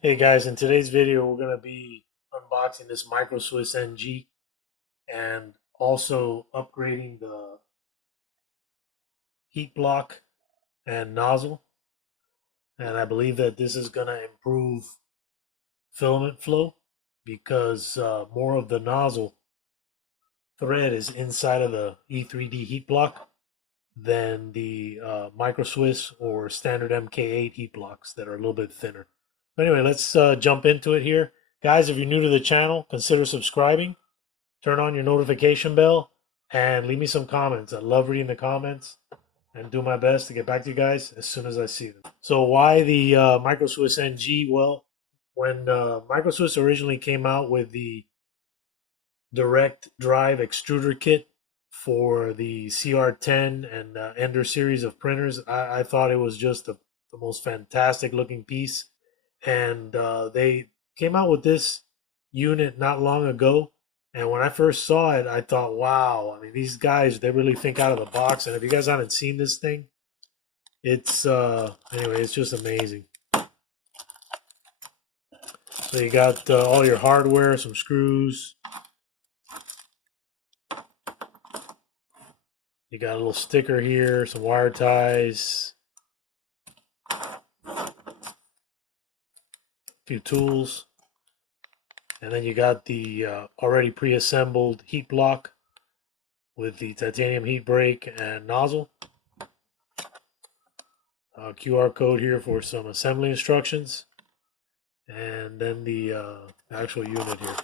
Hey guys, in today's video we're going to be unboxing this Micro Swiss NG and also upgrading the heat block and nozzle. And I believe that this is going to improve filament flow because more of the nozzle thread is inside of the E3D heat block than the Micro Swiss or standard MK8 heat blocks that are a little bit thinner. But anyway, let's jump into it here. Guys, if you're new to the channel, consider subscribing. Turn on your notification bell and leave me some comments. I love reading the comments and do my best to get back to you guys as soon as I see them. So why the Micro Swiss NG? Well, when Micro Swiss originally came out with the direct drive extruder kit for the CR10 and Ender series of printers, I thought it was just the most fantastic looking piece. And they came out with this unit not long ago. And when I first saw it, I thought, wow, I mean, these guys, they really think out of the box. And if you guys haven't seen this thing, it's, anyway, it's just amazing. So you got all your hardware, some screws. You got a little sticker here, some wire ties, a few tools. And then you got the already pre-assembled heat block with the titanium heat break and nozzle. QR code here for some assembly instructions, and then the actual unit here.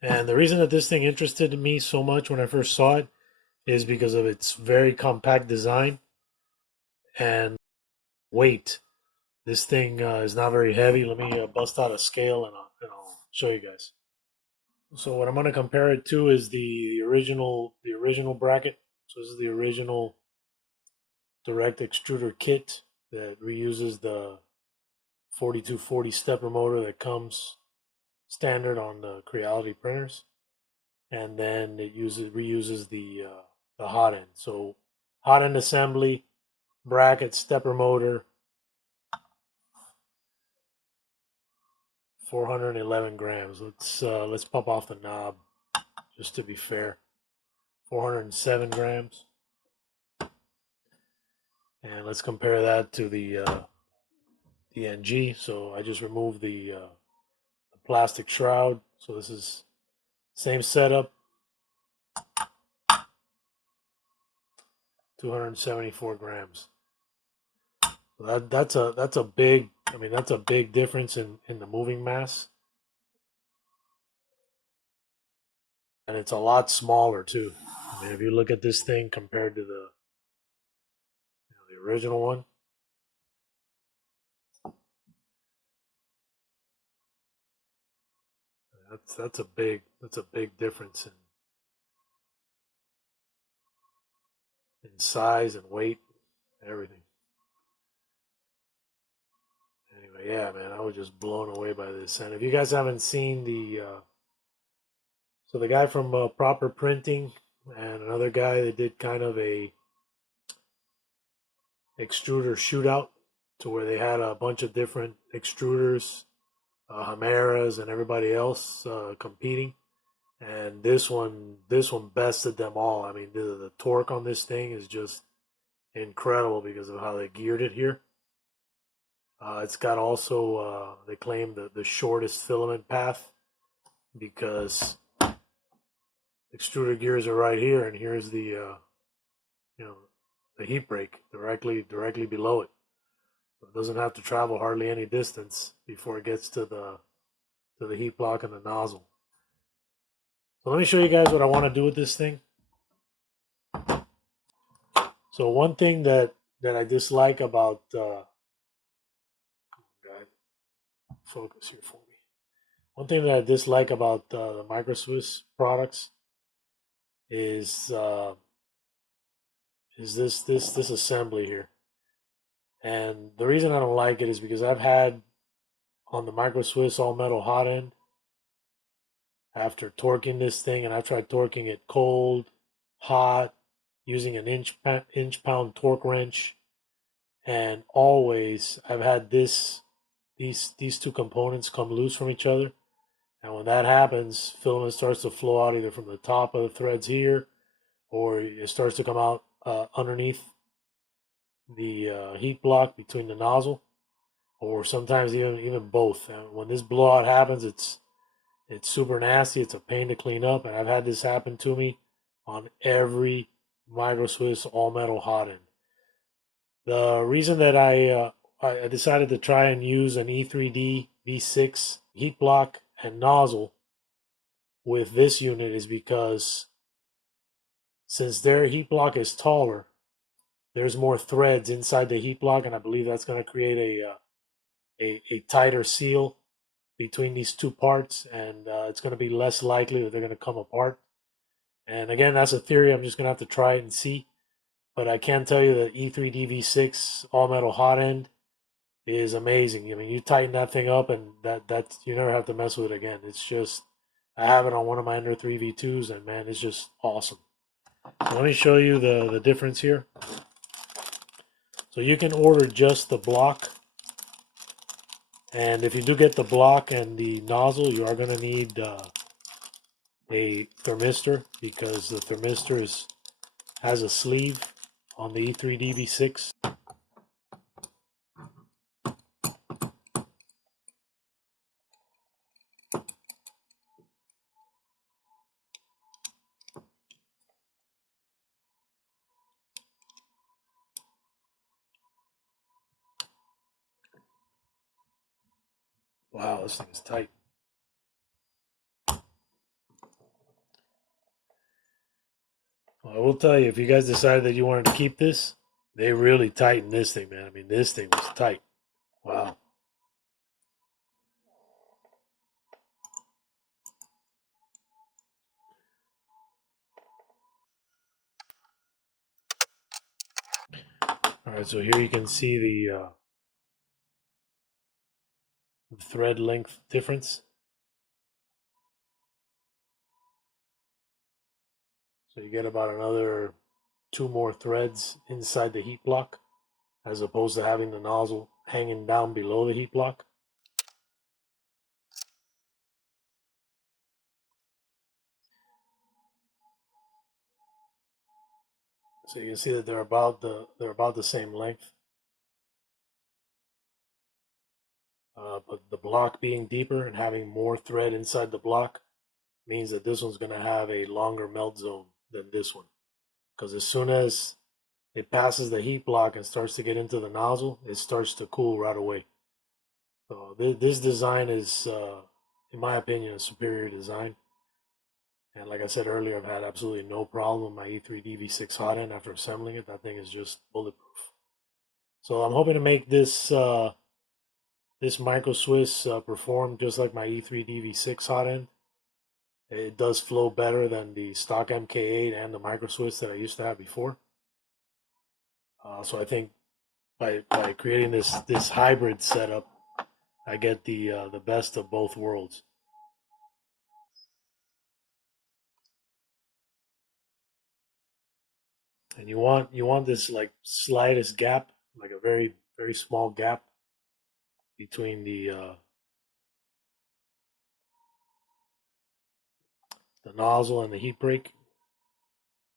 And the reason that this thing interested me so much when I first saw it is because of its very compact design and weight. This thing is not very heavy. Let me bust out a scale and I'll show you guys. So what I'm going to compare it to is the original bracket. So this is the original direct extruder kit that reuses the 4240 stepper motor that comes standard on the Creality printers, and then it reuses the hot end. So hot end assembly, bracket, stepper motor, 411 grams. Let's pop off the knob just to be fair. 407 grams. And let's compare that to the NG. So I just removed the plastic shroud. So this is same setup. 274 grams. So that's a big, I mean, that's a big difference in the moving mass. And it's a lot smaller too. I mean, if you look at this thing compared to the original one, that's a big difference in size and weight, everything. Anyway, yeah, man, I was just blown away by this. And if you guys haven't seen so the guy from Proper Printing and another guy that did kind of a extruder shootout to where they had a bunch of different extruders, Chimeras, and everybody else competing. And this one bested them all. I mean, the torque on this thing is just incredible because of how they geared it here. It's got also they claim the shortest filament path because extruder gears are right here, and here's the you know the heat break directly below it. So it doesn't have to travel hardly any distance before it gets to the heat block and the nozzle. So let me show you guys what I want to do with this thing. So one thing that I dislike about focus here for me. One thing that I dislike about the Micro Swiss products is this assembly here. And the reason I don't like it is because I've had on the Micro Swiss all metal hot end after torquing this thing, and I've tried torquing it cold, hot, using an inch pound torque wrench, and always I've had these two components come loose from each other, and when that happens, filament starts to flow out either from the top of the threads here, or it starts to come out underneath the heat block between the nozzle, or sometimes even both. And when this blowout happens, it's super nasty. It's a pain to clean up, and I've had this happen to me on every Micro Swiss all metal hot end. The reason that I decided to try and use an E3D V6 heat block and nozzle with this unit is because since their heat block is taller, there's more threads inside the heat block, and I believe that's going to create a tighter seal between these two parts, and it's going to be less likely that they're going to come apart. And again, that's a theory. I'm just going to have to try it and see. But I can tell you that E3D V6 all metal hot end is amazing. I mean, you tighten that thing up, and that's you never have to mess with it again. It's just I have it on one of my Ender 3V2s, and man, it's just awesome. So let me show you the difference here. So you can order just the block, and if you do get the block and the nozzle, you are going to need a thermistor, because the thermistor has a sleeve on the E3D V6. Wow, this thing is tight. Well, I will tell you, if you guys decided that you wanted to keep this, they really tightened this thing, man. I mean, this thing was tight. Wow. All right, so here you can see the thread length difference. So you get about another 2 more threads inside the heat block, as opposed to having the nozzle hanging down below the heat block. So you can see that they're about the same length. But the block being deeper and having more thread inside the block means that this one's going to have a longer melt zone than this one. Because as soon as it passes the heat block and starts to get into the nozzle, it starts to cool right away. So this design is, in my opinion, a superior design. And like I said earlier, I've had absolutely no problem with my E3D V6 hot end after assembling it. That thing is just bulletproof. So I'm hoping to make this Micro Swiss perform just like my E3D V6 hot end. It does flow better than the stock MK8 and the Micro Swiss that I used to have before. So I think by creating this hybrid setup, I get the best of both worlds. And you want this like slightest gap, like a very small gap between the nozzle and the heat break.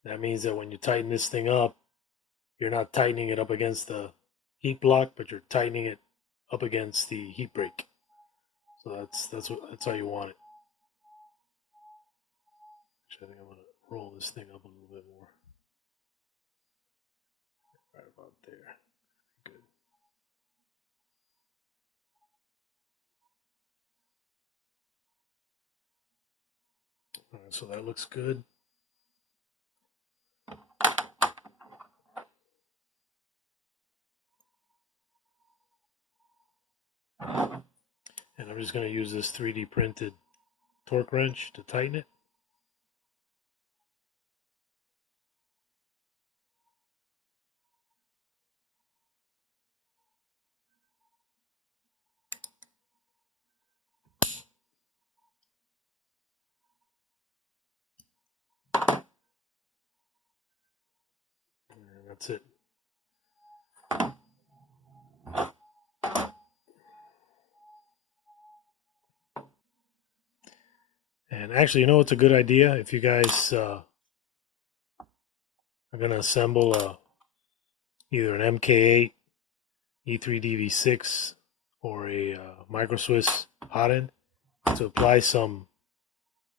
That means that when you tighten this thing up, you're not tightening it up against the heat block, but you're tightening it up against the heat break. So that's how you want it. Actually, I think I'm gonna roll this thing up a little bit more. Right about there. Good. All right, so that looks good. And I'm just going to use this 3D printed torque wrench to tighten it. That's it. And actually, you know what's a good idea? If you guys are going to assemble either an MK8, E3DV6, or a Micro Swiss hotend, to apply some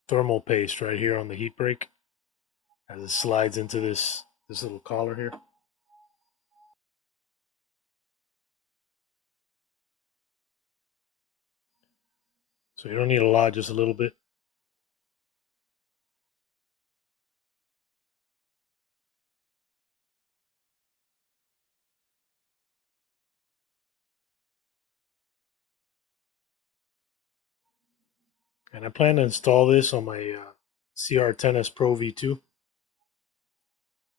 thermal paste right here on the heat break as it slides into this little collar here. So you don't need a lot, just a little bit. And I plan to install this on my CR10S Pro V2. If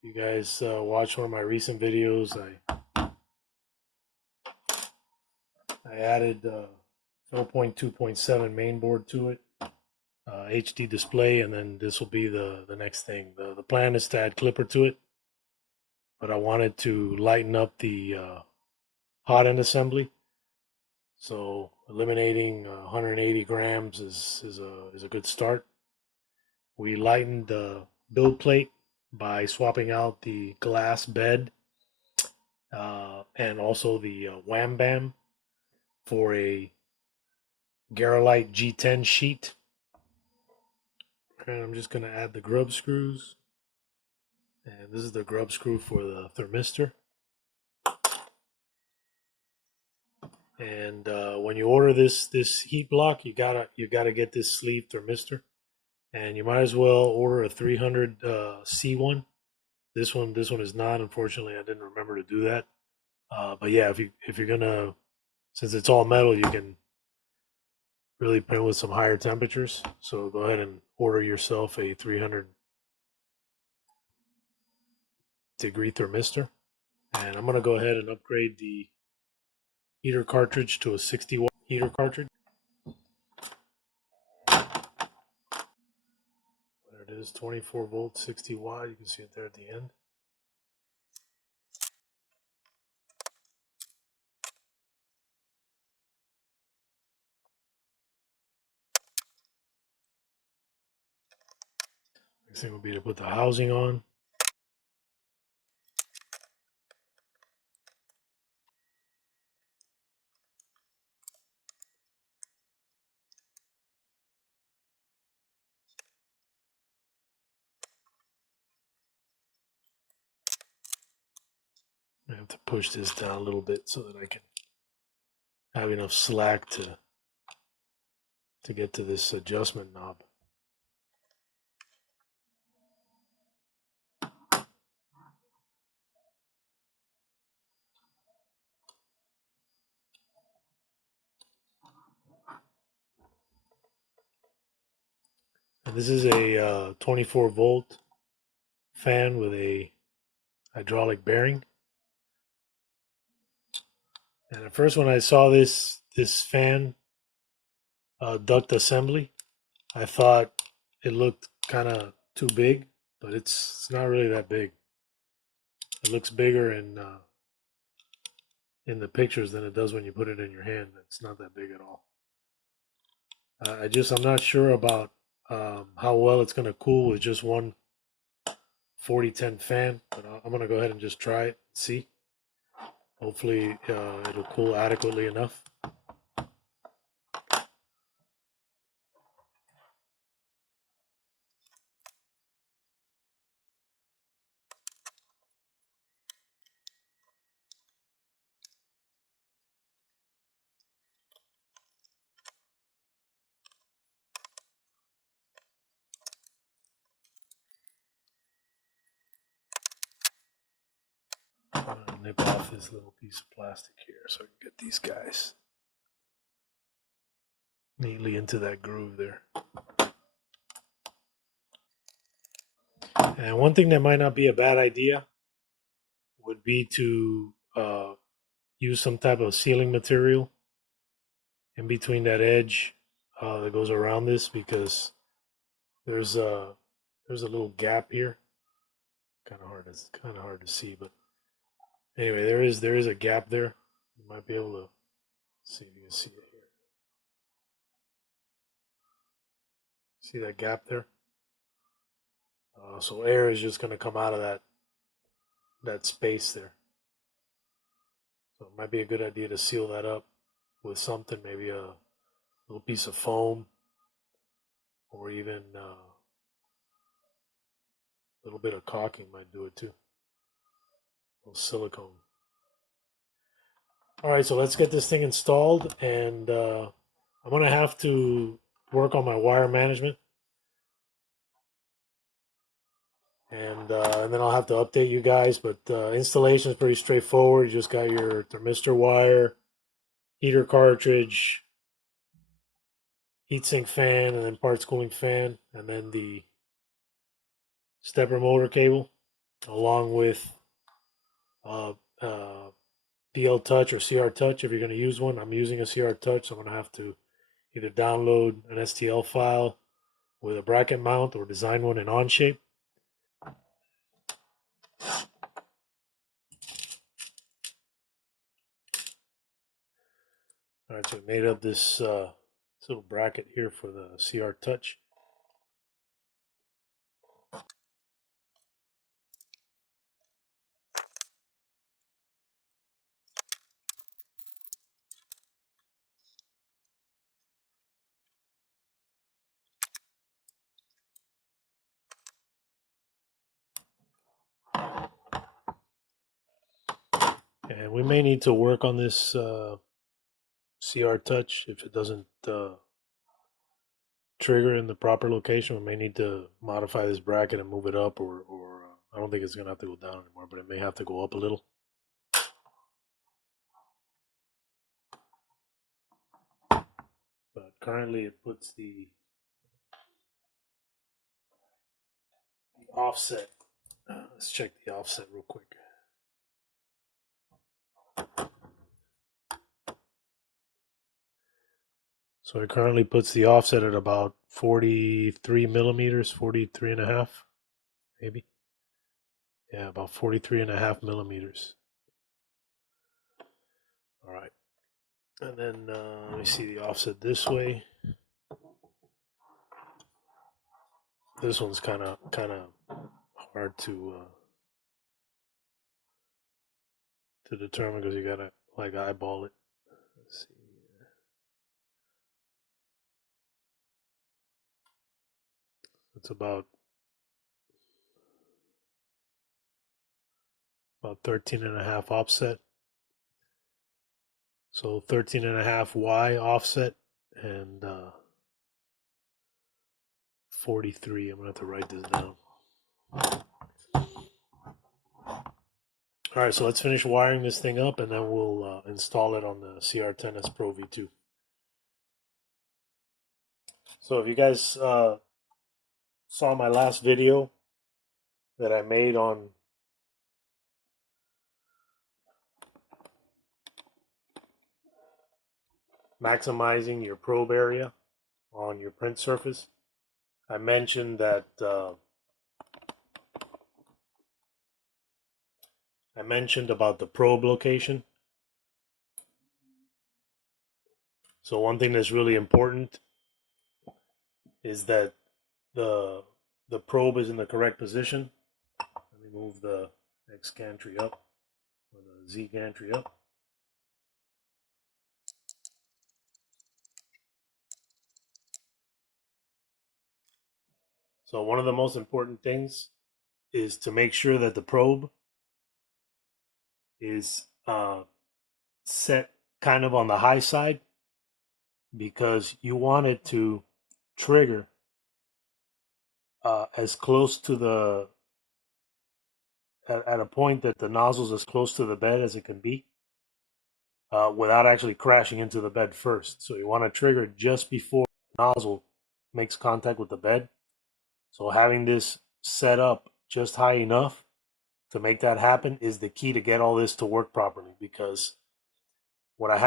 you guys watch one of my recent videos, I added 0.2.7 mainboard to it, HD display, and then this will be the next thing. The plan is to add clipper to it, but I wanted to lighten up the hot end assembly. So eliminating 180 grams is a good start. We lightened the build plate by swapping out the glass bed and also the wham bam for a Garolite G10 sheet. And I'm just going to add the grub screws. And this is the grub screw for the thermistor. And when you order this heat block, you gotta get this sleeve thermistor, and you might as well order a 300 C1. This one is not. Unfortunately, I didn't remember to do that. But yeah, if you're gonna, since it's all metal, you can really print with some higher temperatures. So go ahead and order yourself a 300 degree thermistor. And I'm gonna go ahead and upgrade the heater cartridge to a 60-watt heater cartridge. There it is, 24 volt, 60 watt. You can see it there at the end. Next thing will be to put the housing on. I have to push this down a little bit so that I can have enough slack to get to this adjustment knob. And this is a 24 volt fan with a hydraulic bearing. And at first when I saw this fan duct assembly, I thought it looked kind of too big, but it's not really that big. It looks bigger in the pictures than it does when you put it in your hand. It's not that big at all. I'm not sure about how well it's going to cool with just one 4010 fan, but I'm going to go ahead and just try it and see. Hopefully it'll cool adequately enough. I'm going to nip off this little piece of plastic here so I can get these guys neatly into that groove there. And one thing that might not be a bad idea would be to use some type of sealing material in between that edge that goes around this, because there's a little gap here. Kind of hard to see, but Anyway, there is a gap there. You might be able to see if you can see it here. See that gap there? So air is just going to come out of that space there. So it might be a good idea to seal that up with something, maybe a little piece of foam, or even a little bit of caulking might do it too. A little silicone. All right, so let's get this thing installed, and I'm gonna have to work on my wire management, and then I'll have to update you guys. But installation is pretty straightforward. You just got your thermistor wire, heater cartridge, heatsink fan, and then parts cooling fan, and then the stepper motor cable, along with uh, uh, PL Touch or CR Touch if you're going to use one. I'm using a CR Touch, so I'm going to have to either download an STL file with a bracket mount or design one in Onshape. All right, so I made up this little bracket here for the CR Touch. And we may need to work on this CR Touch if it doesn't trigger in the proper location. We may need to modify this bracket and move it up, or I don't think it's going to have to go down anymore, but it may have to go up a little. But currently it puts the offset. Let's check the offset real quick. So it currently puts the offset at about 43 millimeters, 43 and a half, maybe. Yeah, about 43 and a half millimeters. All right. And then let me see the offset this way. This one's kind of hard to determine because you gotta like eyeball it. Let's see. It's about 13 and a half offset. So 13 and a half Y offset and 43. I'm gonna have to write this down. All right, so let's finish wiring this thing up, and then we'll install it on the CR10S Pro V2. So if you guys saw my last video that I made on maximizing your probe area on your print surface, I mentioned that I mentioned about the probe location. So one thing that's really important is that the probe is in the correct position. Let me move the X gantry up, or the Z gantry up. So one of the most important things is to make sure that the probe is set kind of on the high side, because you want it to trigger as close to the at a point that the nozzle is as close to the bed as it can be, without actually crashing into the bed first. So you want to trigger just before the nozzle makes contact with the bed. So having this set up just high enough to make that happen is the key to get all this to work properly. Because how I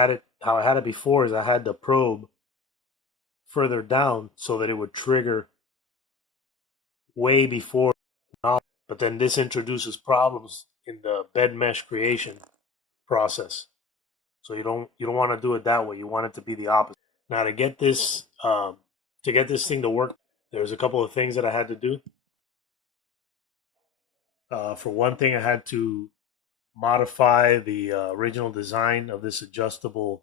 had it before is I had the probe further down so that it would trigger way before the nozzle. But then this introduces problems in the bed mesh creation process. So you don't want to do it that way. You want it to be the opposite. Now to get this thing to work, there's a couple of things that I had to do. For one thing, I had to modify the original design of this adjustable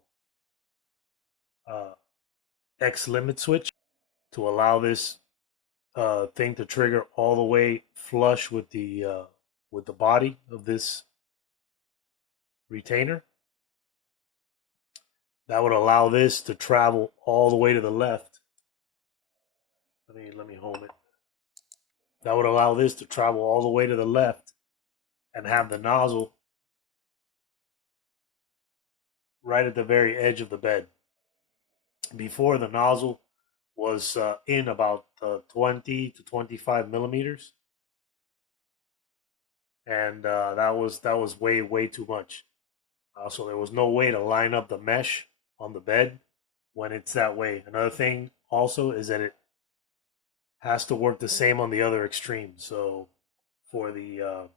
uh, X limit switch to allow this thing to trigger all the way flush with the body of this retainer. That would allow this to travel all the way to the left. Let me home it. That would allow this to travel all the way to the left and have the nozzle right at the very edge of the bed. Before, the nozzle was in about 20 to 25 millimeters, and that was way too much. So there was no way to line up the mesh on the bed when it's that way. Another thing also is that it has to work the same on the other extreme. So for the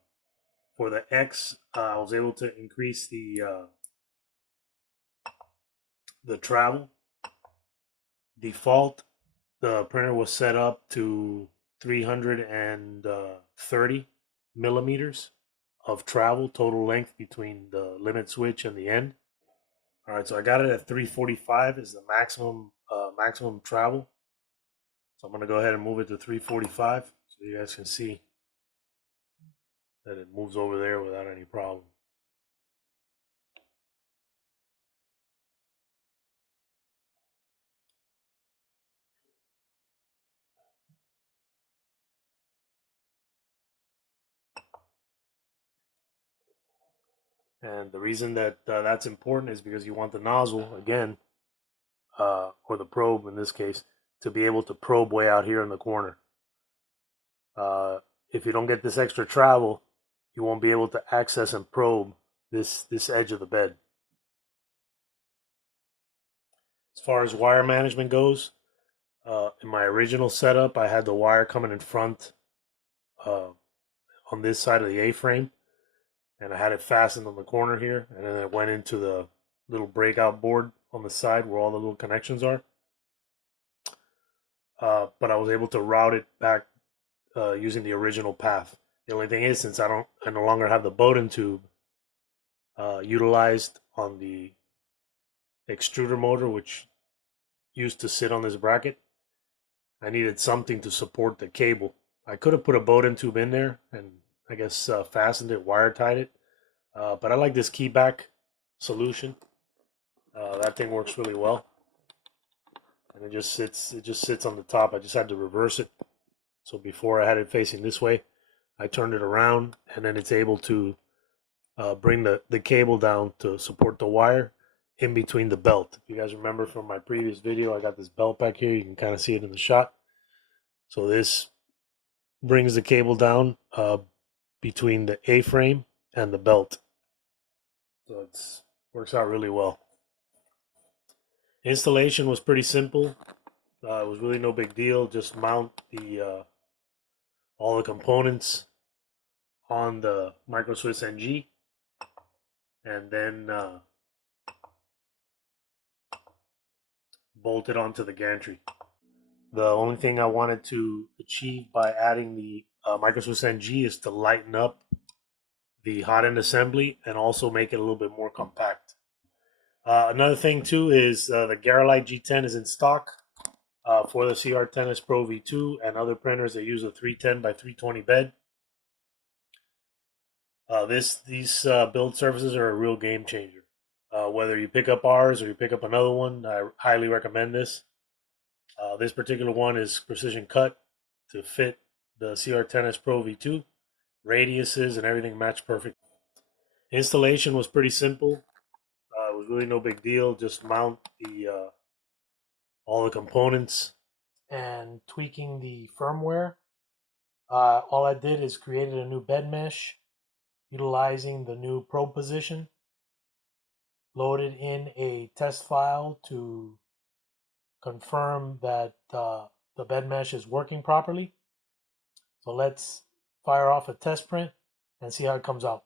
X, I was able to increase the travel. Default, the printer was set up to 330 millimeters of travel total length between the limit switch and the end. All right, so I got it at 345 is the maximum travel. So I'm gonna go ahead and move it to 345 so you guys can see that it moves over there without any problem. And the reason that that's important is because you want the nozzle again, or the probe in this case, to be able to probe way out here in the corner. If you don't get this extra travel, you won't be able to access and probe this edge of the bed. As far as wire management goes, in my original setup, I had the wire coming in front uh, on this side of the A-frame, and I had it fastened on the corner here, and then it went into the little breakout board on the side where all the little connections are. But I was able to route it back using the original path. The only thing is, since I no longer have the Bowden tube utilized on the extruder motor, which used to sit on this bracket, I needed something to support the cable. I could have put a Bowden tube in there and I guess fastened it, wire tied it, but I like this keyback solution. That thing works really well, and it just sits on the top. I just had to reverse it. So before I had it facing this way, I turned it around, and then it's able to bring the cable down to support the wire in between the belt. If you guys remember from my previous video, I got this belt back here. You can kind of see it in the shot. So this brings the cable down between the A-frame and the belt. So it works out really well. Installation was pretty simple. It was really no big deal. Just mount the all the components on the Micro Swiss NG, and then bolt it onto the gantry. The only thing I wanted to achieve by adding the Micro Swiss NG is to lighten up the hotend assembly and also make it a little bit more compact. Another thing too is the Garolite G10 is in stock for the CR10S Pro V2 and other printers that use a 310 by 320 bed. These build surfaces are a real game changer. Whether you pick up ours or you pick up another one, I highly recommend this. This particular one is precision cut to fit the CR10S Pro V2. Radiuses and everything match perfect. Installation was pretty simple. It was really no big deal. Just mount the all the components and tweaking the firmware. All I did is created a new bed mesh utilizing the new probe position. Loaded in a test file to confirm that the bed mesh is working properly. So let's fire off a test print and see how it comes out.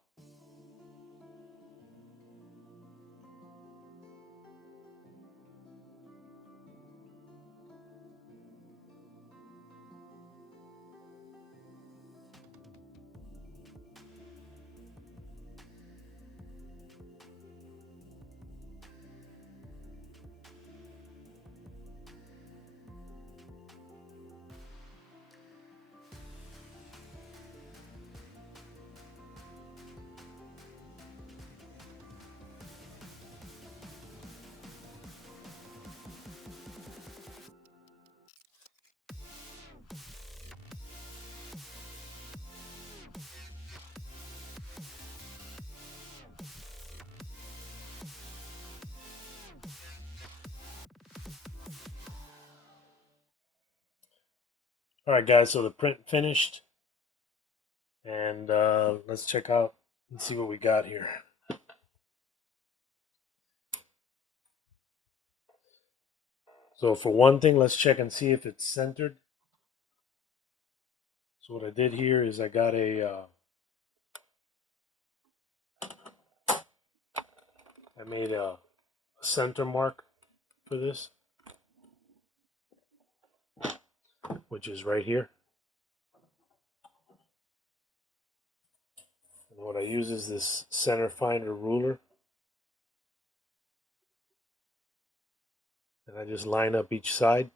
All right, guys, so the print finished, and let's check out and see what we got here. So for one thing, let's check and see if it's centered. So what I did here is I got I made a center mark for this, which is right here. And what I use is this center finder ruler. And I just line up each side.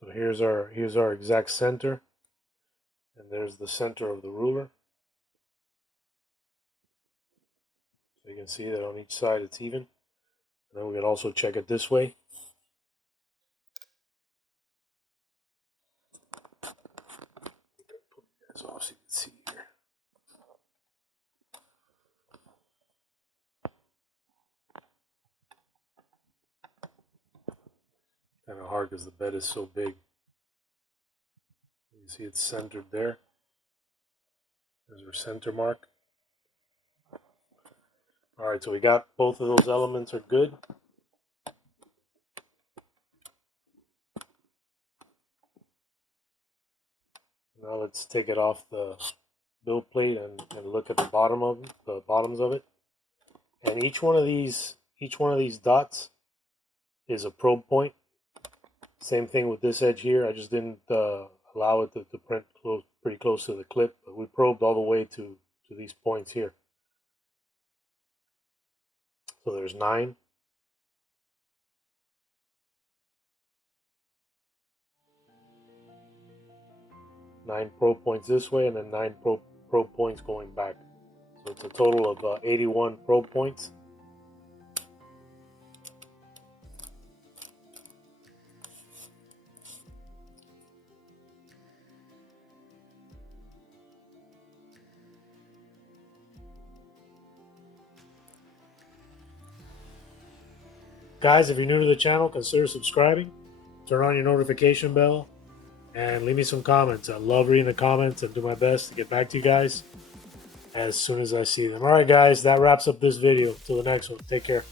So here's our exact center, and there's the center of the ruler. So you can see that on each side it's even. And then we can also check it this way. Put you guys off so you can see here. Kind of hard because the bed is so big. You see it's centered there. There's our center mark. Alright, so we got both of those elements are good. Now let's take it off the build plate and look at the bottoms of it. And each one of these dots is a probe point. Same thing with this edge here. I just didn't allow it to print pretty close to the clip, but we probed all the way to these points here. So there's 9. Nine probe points this way, and then 9 probe points going back. So it's a total of 81 probe points. Guys, if you're new to the channel, consider subscribing, turn on your notification bell, and leave me some comments. I love reading the comments and do my best to get back to you guys as soon as I see them. Alright guys, that wraps up this video. Till the next one. Take care.